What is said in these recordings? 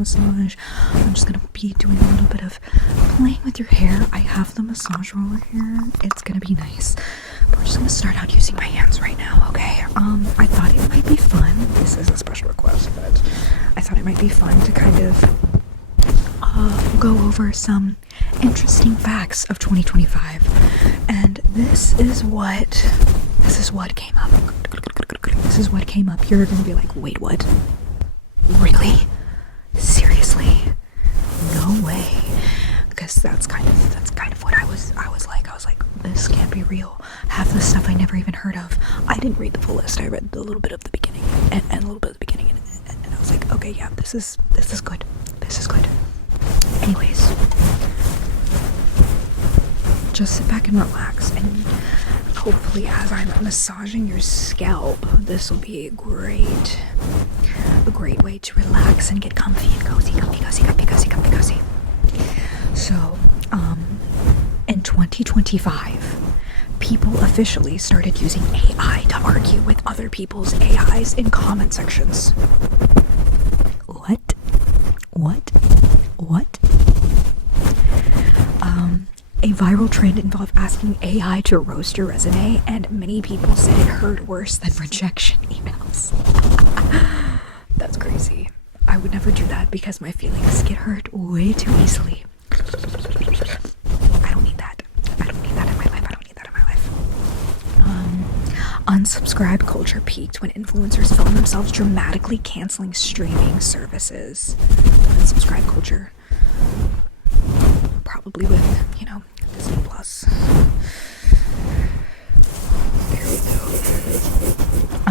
massage. I'm just gonna be doing a little bit of playing with your hair. I have the massage roller here. It's gonna be nice. But we're just gonna start out using my hands right now, okay? I thought it might be fun. This is a special request, but I thought it might be fun to kind of go over some interesting facts of 2025. And this is what came up. This is what came up. You're gonna be like, wait, what? Really? Seriously? No way. Because that's kind of what I was like, this can't be real. Half the stuff I never even heard of. I didn't read the full list. I read a little bit of the beginning and a little bit of the beginning, and I was like, okay, yeah, this is good. This is good. Anyways, just sit back and relax, and hopefully as I'm massaging your scalp, this will be a great way to relax and get comfy and cozy. So, in 2025, people officially started using AI to argue with other people's AIs in comment sections. What? A viral trend involved asking AI to roast your resume, and many people said it hurt worse than rejection emails. That's crazy. I would never do that because my feelings get hurt way too easily. I don't need that. I don't need that in my life. Unsubscribe culture peaked when influencers filmed themselves dramatically canceling streaming services. Unsubscribe culture. Probably with, Disney Plus. There we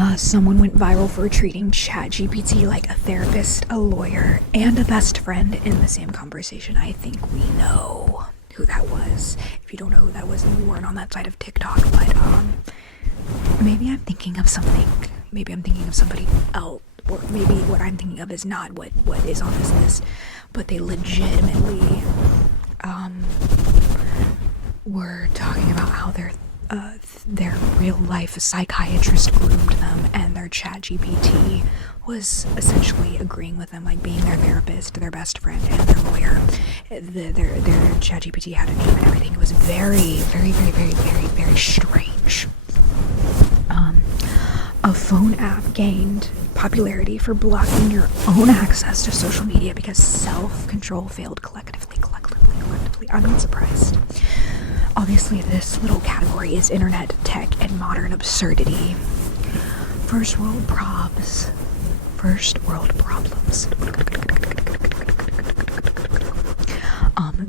go. Someone went viral for treating ChatGPT like a therapist, a lawyer, and a best friend in the same conversation. I think we know who that was. If you don't know who that was, you weren't on that side of TikTok, but maybe I'm thinking of something. Maybe I'm thinking of somebody else, or maybe what I'm thinking of is not what is on this list, but they legitimately were talking about how their real life psychiatrist groomed them, and their ChatGPT was essentially agreeing with them, like being their therapist, their best friend, and their lawyer. Their ChatGPT had a name and everything. It was very, very, very, very, very, very strange. A phone app gained popularity for blocking your own access to social media because self-control failed collectively. I'm not surprised. Obviously, this little category is internet, tech, and modern absurdity. First world problems.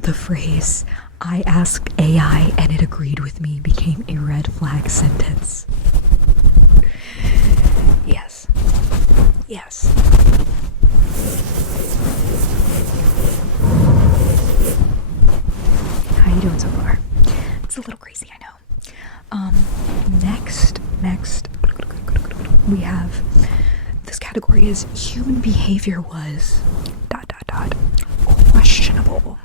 The phrase, "I asked AI and it agreed with me," became a red flag sentence. Yes. How you doing so far? It's a little crazy, I know. Next, we have, this category is human behavior was ... questionable.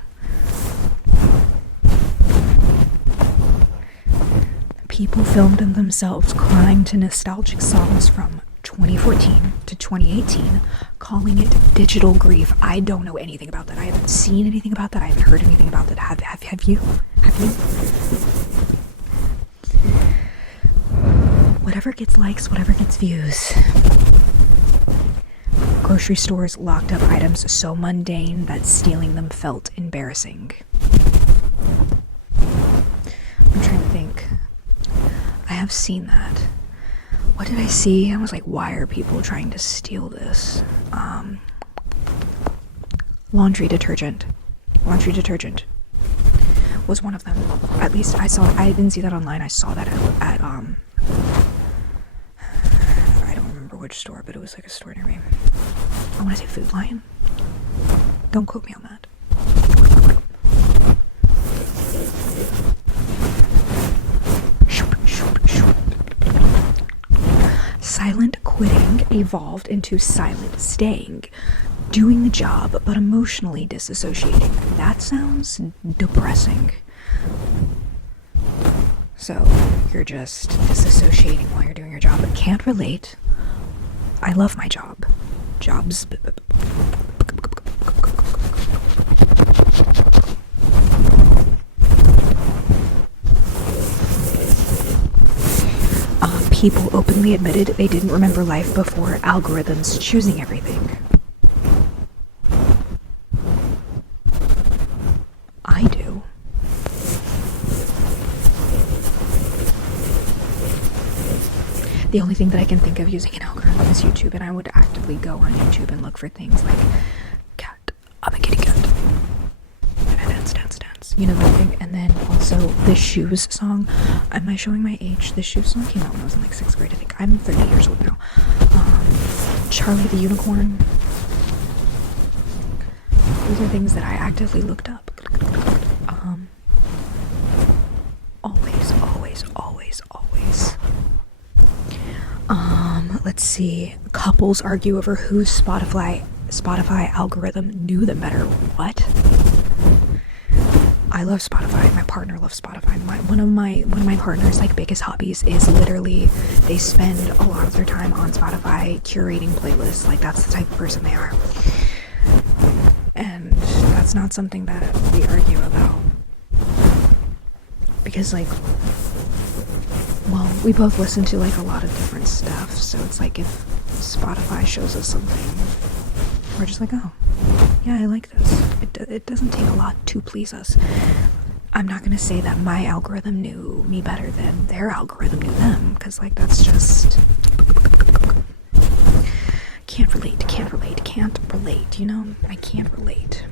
People filmed themselves crying to nostalgic songs from 2014 to 2018, calling it digital grief. I don't know anything about that. I haven't seen anything about that. I haven't heard anything about that. Have you? Whatever gets likes, whatever gets views. Grocery stores locked up items so mundane that stealing them felt embarrassing. I'm trying to think. I have seen that. What did I see? I was like, why are people trying to steal this? Laundry detergent was one of them. At least I didn't see that online. I saw that at I don't remember which store, but it was like a store near me. I want to say Food Lion. Don't quote me on that. Silent quitting evolved into silent staying, doing the job but emotionally disassociating. That sounds depressing. So you're just disassociating while you're doing your job, but can't relate. I love my job. Jobs people openly admitted they didn't remember life before algorithms choosing everything. I do. The only thing that I can think of using an algorithm is YouTube, and I would actively go on YouTube and look for things like cat, I'm a kitty cat, dance, you know, that thing. And then also the Shoes song. Am I showing my age? The Shoes song came out when I was in like 6th grade, I think. I'm 30 years old now. Charlie the Unicorn. Those are things that I actively looked up. Always. Let's see. Couples argue over whose Spotify algorithm knew them better. What? I love Spotify. My partner loves Spotify. One of my partner's like biggest hobbies is literally they spend a lot of their time on Spotify curating playlists. Like that's the type of person they are. And that's not something that we argue about. Because like, well, we both listen to like a lot of different stuff, so it's like if Spotify shows us something, we're just like, oh, yeah, I like this. It doesn't take a lot to please us. I'm not gonna say that my algorithm knew me better than their algorithm knew them, because like that's just can't relate, you know? I can't relate.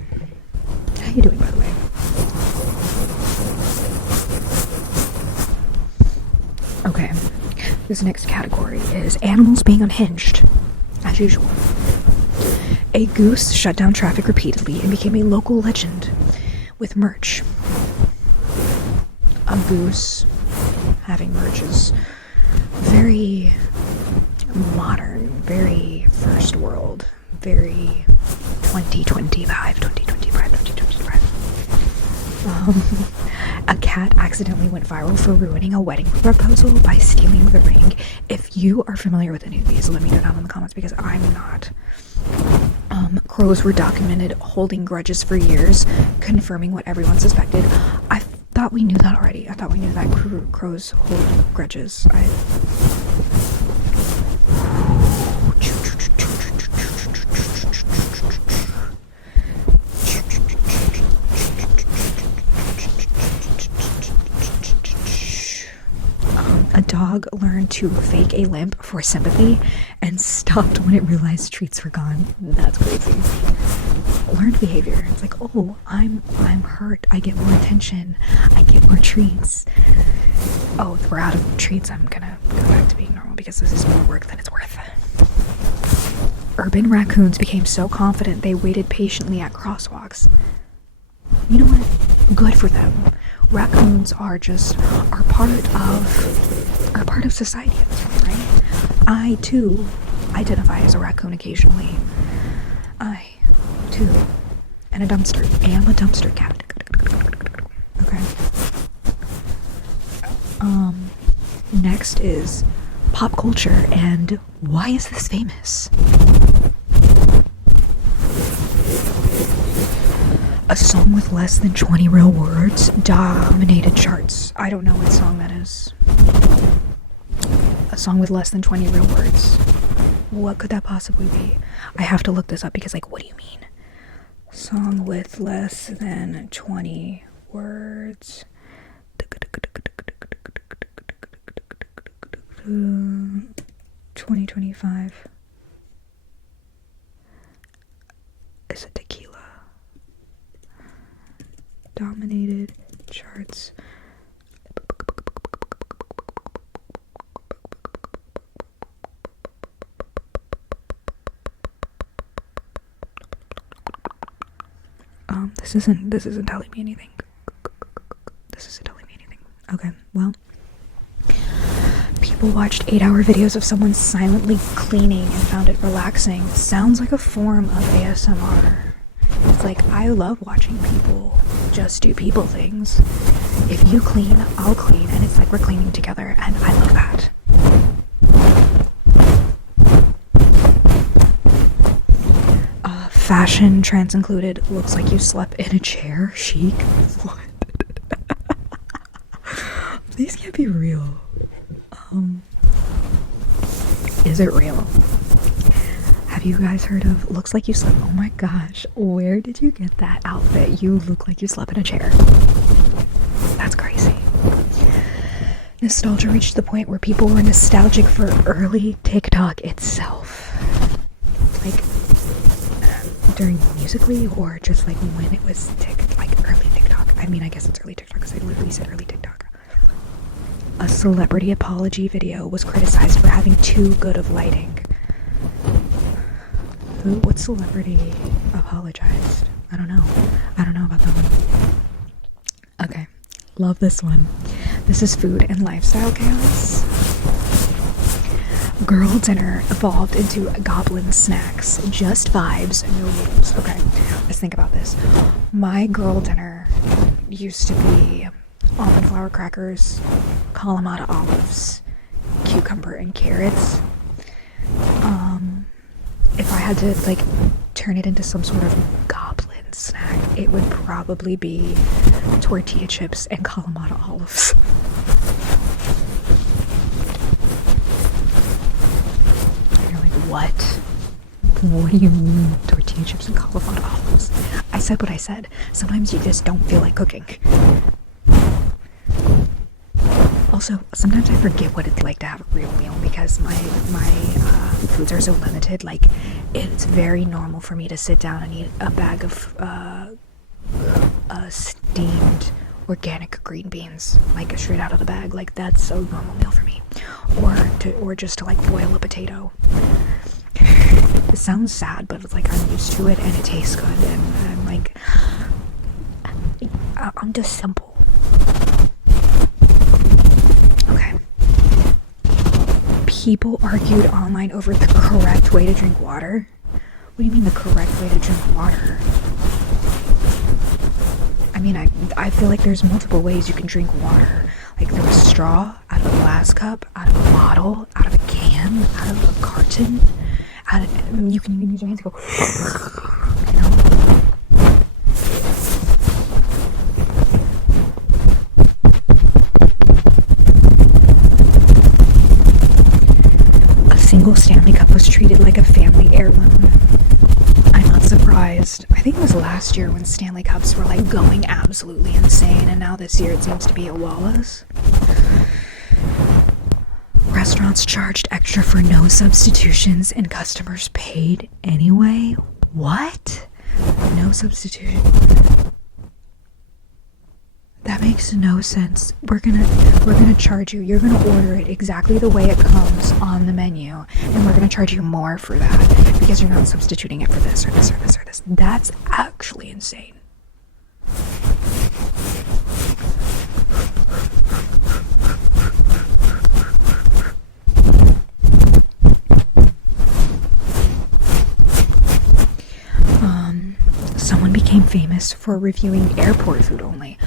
How you doing, by the way? Okay, this next category is animals being unhinged, as usual. A goose shut down traffic repeatedly and became a local legend with merch. A goose having merch is very modern, very first world, very 2025. A cat accidentally went viral for ruining a wedding proposal by stealing the ring. If you are familiar with any of these, let me know down in the comments because I'm not. Crows were documented holding grudges for years, confirming what everyone suspected. I thought we knew that already. I thought we knew that crows hold grudges. A dog learned to fake a limp for sympathy and stopped when it realized treats were gone. That's crazy. Learned behavior. It's like, oh, I'm hurt. I get more attention. I get more treats. Oh, we're out of treats. I'm gonna go back to being normal because this is more work than it's worth. Urban raccoons became so confident they waited patiently at crosswalks. You know what? Good for them. Raccoons are part of society, right? I too identify as a raccoon occasionally. I too am a dumpster cat. Okay. Next is pop culture and why is this famous? A song with less than 20 real words dominated charts. I don't know what song that is. A song with less than 20 real words. What could that possibly be? I have to look this up because, like, what do you mean? Song with less than 20 words. 2025. Is it tequila? Dominated charts. This isn't telling me anything. Okay, well, people watched 8-hour videos of someone silently cleaning and found it relaxing. Sounds like a form of ASMR. It's like, I love watching people just do people things. If you clean, I'll clean, and it's like we're cleaning together, and I love that. Fashion, trends included, looks like you slept in a chair. Chic. What? These can't be real. Is it real? Have you guys heard of looks like you slept? Oh my gosh, where did you get that outfit? You look like you slept in a chair. That's crazy. Nostalgia reached the point where people were nostalgic for early TikTok itself. Like, during Musical.ly, or just like when it was early TikTok. I mean, I guess it's early TikTok because I literally said early TikTok. A celebrity apology video was criticized for having too good of lighting. What celebrity apologized? I don't know about that one. Okay, love this one. This is food and lifestyle chaos. Girl dinner evolved into goblin snacks. Just vibes, no rules. Okay, let's think about this. My girl dinner used to be almond flour crackers, Kalamata olives, cucumber, and carrots. If I had to turn it into some sort of goblin snack, it would probably be tortilla chips and Kalamata olives. And you're like, what? What do you mean tortilla chips and Kalamata olives? I said what I said. Sometimes you just don't feel like cooking. Also, sometimes I forget what it's like to have a real meal because my foods are so limited. Like, it's very normal for me to sit down and eat a bag of steamed organic green beans, like straight out of the bag. Like, that's a normal meal for me. Or just to boil a potato. It sounds sad, but it's like I'm used to it and it tastes good, and I'm like, I'm just simple. Okay. People argued online over the correct way to drink water. What do you mean the correct way to drink water? I mean, I feel like there's multiple ways you can drink water. Like through a straw, out of a glass cup, out of a bottle, out of a can, out of a carton. You can even use your hands to go, you know? A single Stanley Cup was treated like a family heirloom. I'm not surprised. I think it was last year when Stanley Cups were going absolutely insane, and now this year it seems to be a Wallace. Restaurants charged extra for no substitutions and customers paid anyway? What? No substitution. That makes no sense. We're gonna charge you. You're gonna order it exactly the way it comes on the menu, and we're gonna charge you more for that because you're not substituting it for this or this or this or this. That's actually insane. Someone became famous for reviewing airport food only.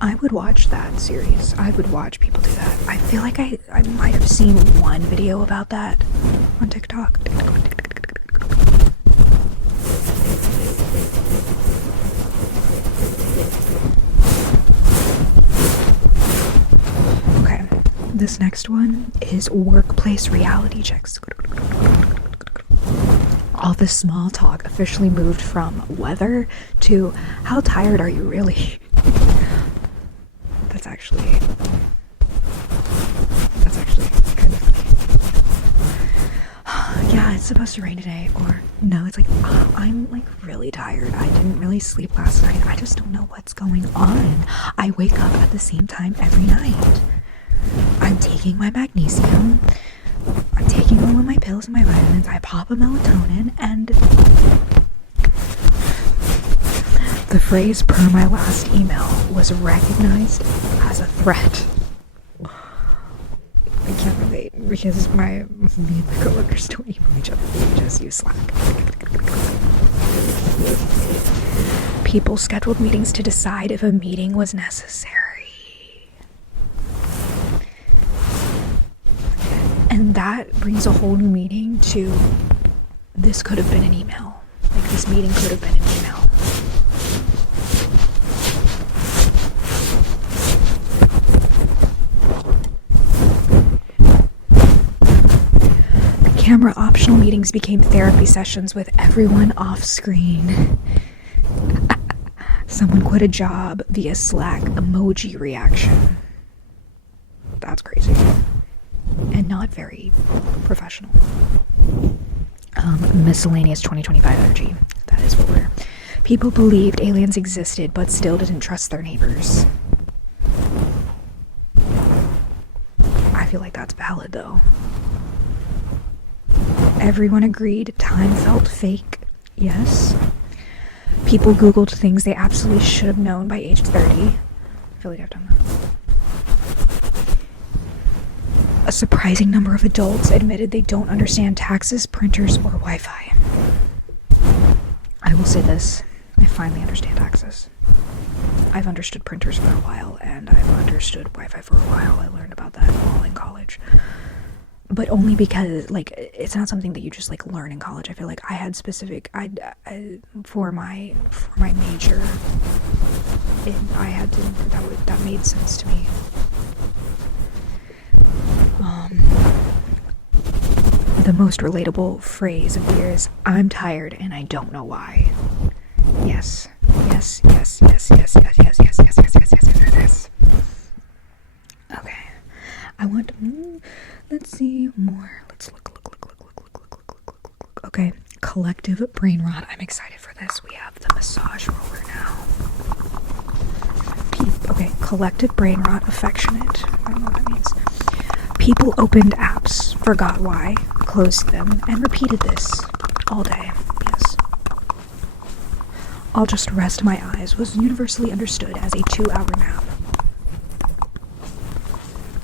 I would watch that series. I would watch people do that. I feel like I might have seen one video about that on TikTok. Okay, this next one is workplace reality checks. All this small talk officially moved from weather to how tired are you really? That's actually kind of funny. Yeah, it's supposed to rain today. Or no, it's I'm really tired. I didn't really sleep last night. I just don't know what's going on. I wake up at the same time every night. I'm taking my magnesium. I'm taking all of my pills and my vitamins. I pop a melatonin, and the phrase "per my last email" was recognized as a threat. I can't relate because me and my coworkers don't email each other. We just use Slack. People scheduled meetings to decide if a meeting was necessary. And that brings a whole new meaning to this could have been an email. This meeting could have been an email. camera optional meetings became therapy sessions with everyone off screen. Someone quit a job via Slack emoji reaction. That's crazy. And not very professional. Miscellaneous 2025 energy. That is what we're... People believed aliens existed, but still didn't trust their neighbors. I feel like that's valid, though. Everyone agreed time felt fake. Yes. People Googled things they absolutely should have known by age 30. I feel like I've done that. A surprising number of adults admitted they don't understand taxes, printers, or Wi-Fi. I will say this. I finally understand taxes. I've understood printers for a while, and I've understood Wi-Fi for a while. I learned about that all in college. But only because, like, it's not something that you just, like, learn in college. I feel like I had specific, for my major, I had to, that made sense to me. The most relatable phrase of the year is, I'm tired and I don't know why. Yes. Yes, yes, yes, yes, yes, yes, yes, yes, yes, yes, yes, yes, yes. Okay. I want to, let's see more. Let's look. Okay. Collective brain rot. I'm excited for this. We have the massage roller now. Okay. Collective brain rot. Affectionate. I don't know what that means. People opened apps, forgot why, closed them, and repeated this all day. Yes. I'll just rest my eyes was universally understood as a 2-hour nap.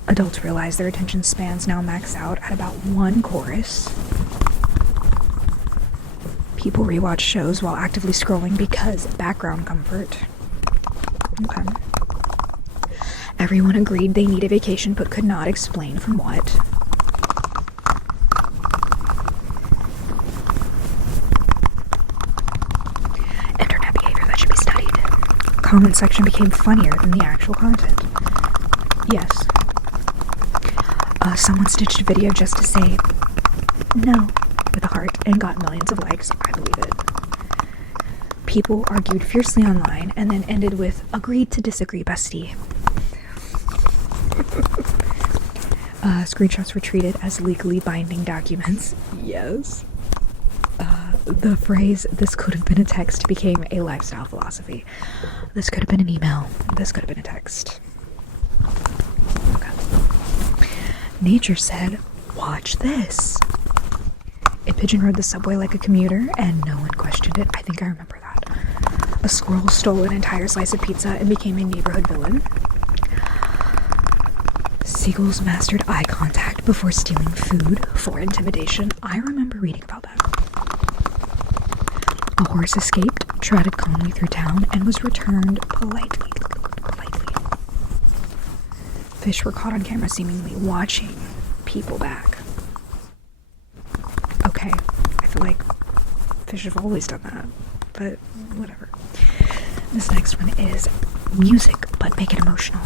Adults realize their attention spans now max out at about 1 chorus. People rewatch shows while actively scrolling because background comfort. Okay. Everyone agreed they need a vacation but could not explain from what. Internet behavior that should be studied. Comment section became funnier than the actual content. Yes. Someone stitched a video just to say no with a heart and got millions of likes. I believe it. People argued fiercely online and then ended with agreed to disagree, bestie. Screenshots were treated as legally binding documents. Yes. The phrase, this could have been a text, became a lifestyle philosophy. This could have been an email. This could have been a text. Okay. Nature said, watch this. A pigeon rode the subway like a commuter, and no one questioned it. I think I remember that. A squirrel stole an entire slice of pizza and became a neighborhood villain. Seagulls mastered eye contact before stealing food for intimidation. I remember reading about that. A horse escaped, trotted calmly through town, and was returned politely. Fish were caught on camera seemingly watching people back. Okay, I feel like fish have always done that, but whatever. This next one is music, but make it emotional.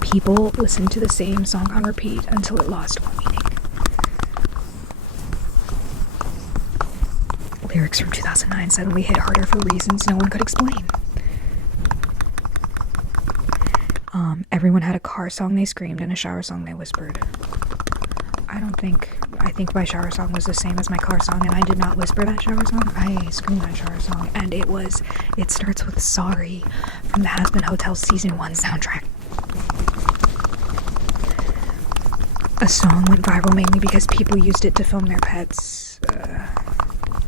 People listened to the same song on repeat until it lost all meaning. Lyrics from 2009 suddenly hit harder for reasons no one could explain. Everyone had a car song they screamed and a shower song they whispered. I think my shower song was the same as my car song, and I did not whisper that shower song. I screamed that shower song, and it starts with Sorry from the Has Been Hotel Season 1 soundtrack. A song went viral mainly because people used it to film their pets.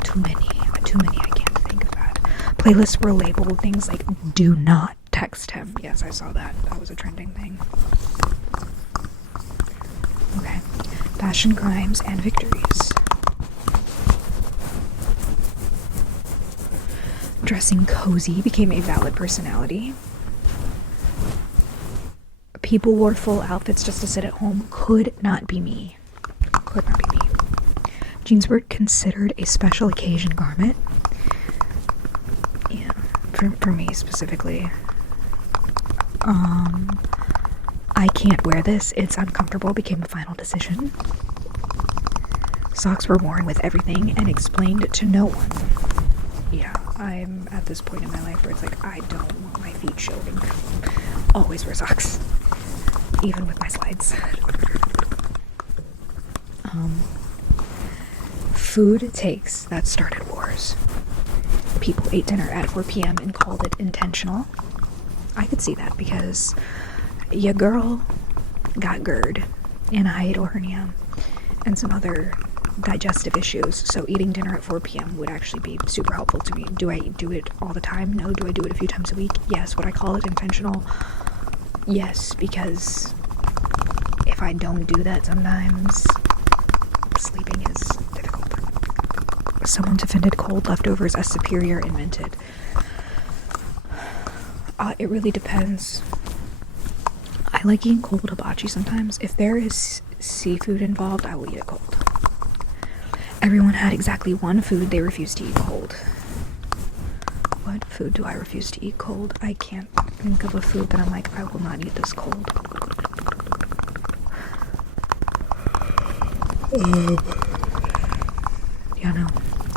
Too many, I can't think of that. Playlists were labeled things like, do not text him. Yes, I saw that. That was a trending thing. Okay. Fashion crimes and victories. Dressing cozy became a valid personality. People wore full outfits just to sit at home. Could not be me. Could not be me. Jeans were considered a special occasion garment. Yeah, for me specifically. I can't wear this, it's uncomfortable, became a final decision. Socks were worn with everything and explained to no one. Yeah, I'm at this point in my life where it's like, I don't want my feet showing. Always wear socks. Even with my slides. Food takes that started wars. People ate dinner at 4 p.m. and called it intentional. I could see that because your girl got GERD and a hiatal hernia and some other digestive issues, so eating dinner at 4 p.m. would actually be super helpful to me. Do I do it all the time? No. Do I do it a few times a week? Yes. Would I call it intentional? Yes, because if I don't do that sometimes, sleeping is difficult. Someone defended cold leftovers as superior invented. It really depends. I like eating cold hibachi sometimes. If there is seafood involved, I will eat it cold. Everyone had exactly one food they refused to eat cold. What food do I refuse to eat cold? I can't think of a food that I'm like, I will not eat this cold. Yeah, no,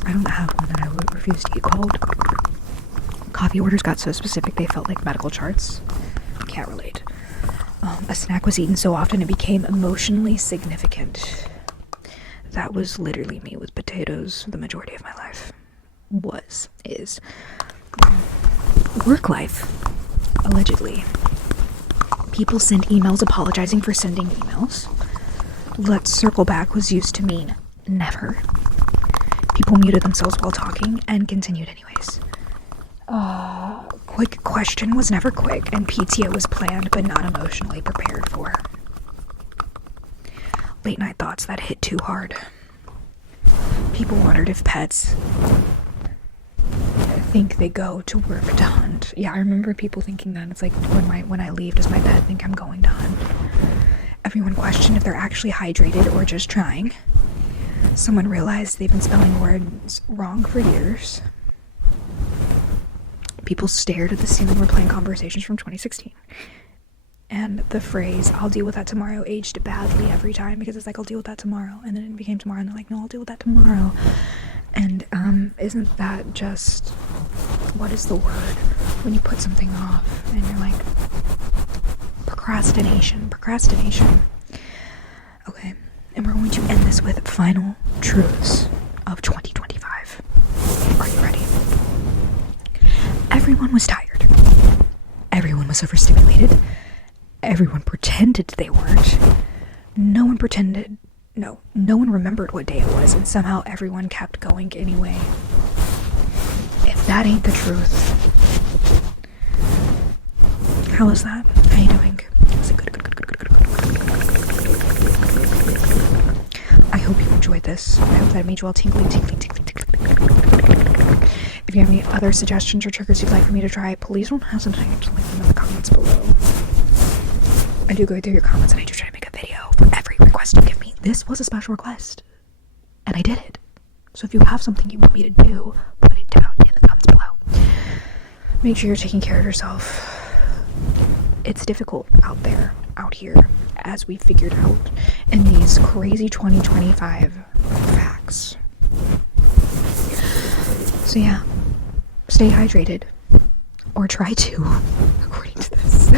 I don't have one that I would refuse to eat cold. Coffee orders got so specific they felt like medical charts. Can't relate. A snack was eaten so often it became emotionally significant. That was literally me with potatoes the majority of my life. Is. Work life. Allegedly. People sent emails apologizing for sending emails. Let's circle back was used to mean never. People muted themselves while talking and continued anyways. Quick question was never quick, and PTO was planned but not emotionally prepared for. Late night thoughts that hit too hard. People wondered if pets think they go to work to hunt. Yeah, I remember people thinking that. It's like, when I leave, does my pet think I'm going to hunt? Everyone questioned if they're actually hydrated or just trying. Someone realized they've been spelling words wrong for years. People stared at the ceiling replaying conversations from 2016. And the phrase, I'll deal with that tomorrow, aged badly every time because it's like, I'll deal with that tomorrow. And then it became tomorrow and they're like, no, I'll deal with that tomorrow. And isn't that just, what is the word when you put something off and you're like, procrastination. Okay, and we're going to end this with final truths of 2025. Are you ready? Everyone was tired. Everyone was overstimulated. Everyone pretended they weren't. No one remembered what day it was, and somehow everyone kept going anyway. If that ain't the truth. How was that? How you doing? Is it good? I hope you enjoyed this. I hope that it made you all tingly. If you have any other suggestions or triggers you'd like for me to try, please don't hesitate to leave them in the comments below. I do go through your comments and I do try to make a video for every request you give me. This was a special request, and I did it. So if you have something you want me to do, put it down in the comments below. Make sure you're taking care of yourself. It's difficult out here, as we figured out in these crazy 2025 facts. So yeah, stay hydrated, or try to, according to this.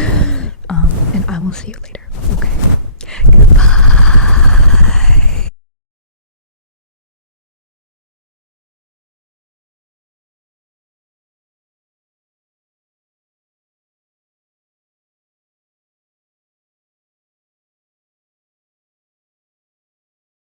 And I will see you later.